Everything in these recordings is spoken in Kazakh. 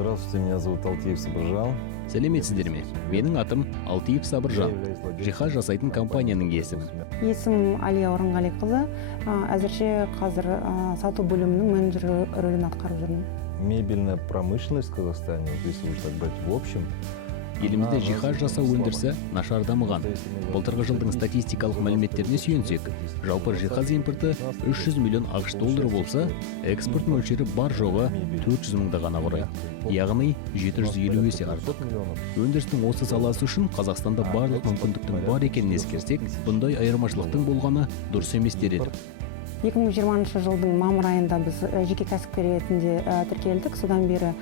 Здравствуйте, меня зовут Алтиев Сабыржан. Сәлеметсіздер ме? Менің атым Алтиев Сабыржан. Жиһаз жасайтын компанияның иесімін. Есімім Алия Орынғалиқызы. Әзірше қазір сату бөлімінің менеджері рөлін атқарып жүрмін. Мебельная промышленность в Казахстане, если уж так брать в общем. Елімізде жиһаз жасау өндірісі нашар дамыған. Былтырғы жылдың статистикалық мәліметтеріне сүйенсек, жалпы жиһаз импорты 300 миллион ақш доллары болса, экспорт мөлшері бар жоғы 400 мыңды ғана құрайды. Яғни 750 есе артық. Өндірістің осы саласы үшін Қазақстанда барлық мүмкіндіктің бар екенін ескерсек, бұндай айырмашылықтың болғаны дұрыс емес дер едік. 2020 жылдың мамыр айында біз жеке кәсіпкер ретінде тіркелдік. Содан бері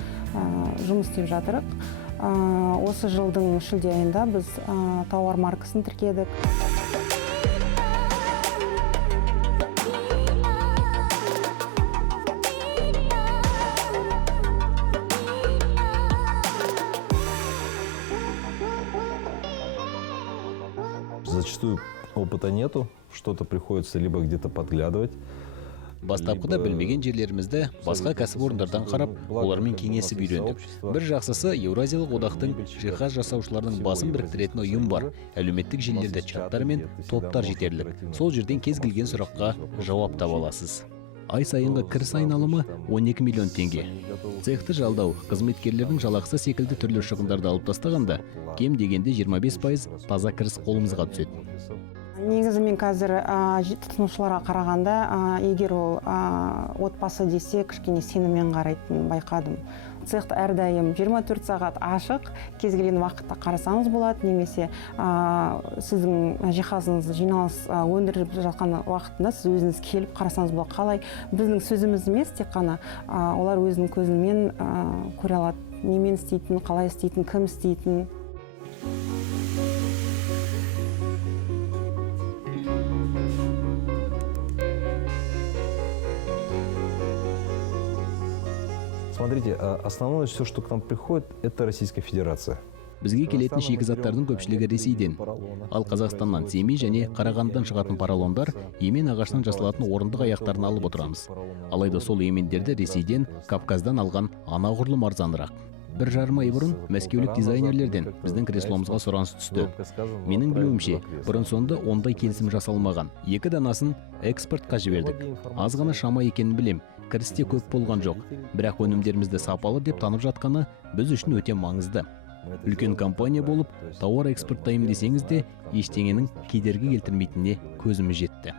жұмыс істеп жатырық. Осы жылдың шілде айында біз тауар маркасын тіркедік. Зачастую опыта нету, что-то приходится либо где-то подглядывать. Бастапқыда білмеген жерлерімізді басқа кәсіпорындардан қарап, олармен кеңесіп үйрендік. Бір жақсысы, Еуразиялық одақтың жиһаз жасаушылардың басын біріктіретін ұйым бар. Әлеуметтік желілерде чаттар мен топтар жетерлік. Сол жерден кез келген сұраққа жауап таба аласыз. Ай сайынғы кіріс айналымы 12 миллион теңге. Цехты жалдау, қызметкерлердің жалақысы секілді түрлі шығындарды алып тастағанда, кем дегенде 25% таза кіріс қолымызға түседі. Негізі мен қазір тұтынушыларға қарағанда, егер ол отбасы десе, кішкене сеніммен қарайтынын байқадым. Цехты әрдайым 24 сағат ашық, кез келген уақытта қарасаңыз болады, немесе сіздің жиһазыңыз жиналыс өндіріп жатқан уақытында сіз өзіңіз келіп қарасаңыз болады. Қалай біздің сөзіміз емес, тек қана олар өзінің көзімен көре алады. Немен істейтін, қалай істейтін, кім істейтін. Смотрите, основное все, что к нам приходит, это Российская Федерация. Бізге келетін шикізаттардың көпшілігі Ресейден. Ал Қазақстаннан Семей және Қарағандыдан шығатын поролондар емен ағашынан жасалатын орындық аяқтарын алып отырамыз. Алайда сол емендерді Ресейден, Кавказдан алған анағұрлым арзанырақ. 1,5 ай бұрын мәскеулік дизайнерлерден біздің кресломызға сұраныс түсті. Менің білуімше, бұрын-соңды ондай келісім жасалмаған. 2 данасын экспортқа жібердік. Аз ғана шама екенін білем. Кірісте көп болған жоқ. Бірақ өнімдерімізді сапалы деп танып жатқаны біз үшін өте маңызды. Үлкен компания болып, тауар экспорттаймын десеңіз де, ештеңенің кедергі келтірмейтініне көзіміз жетті.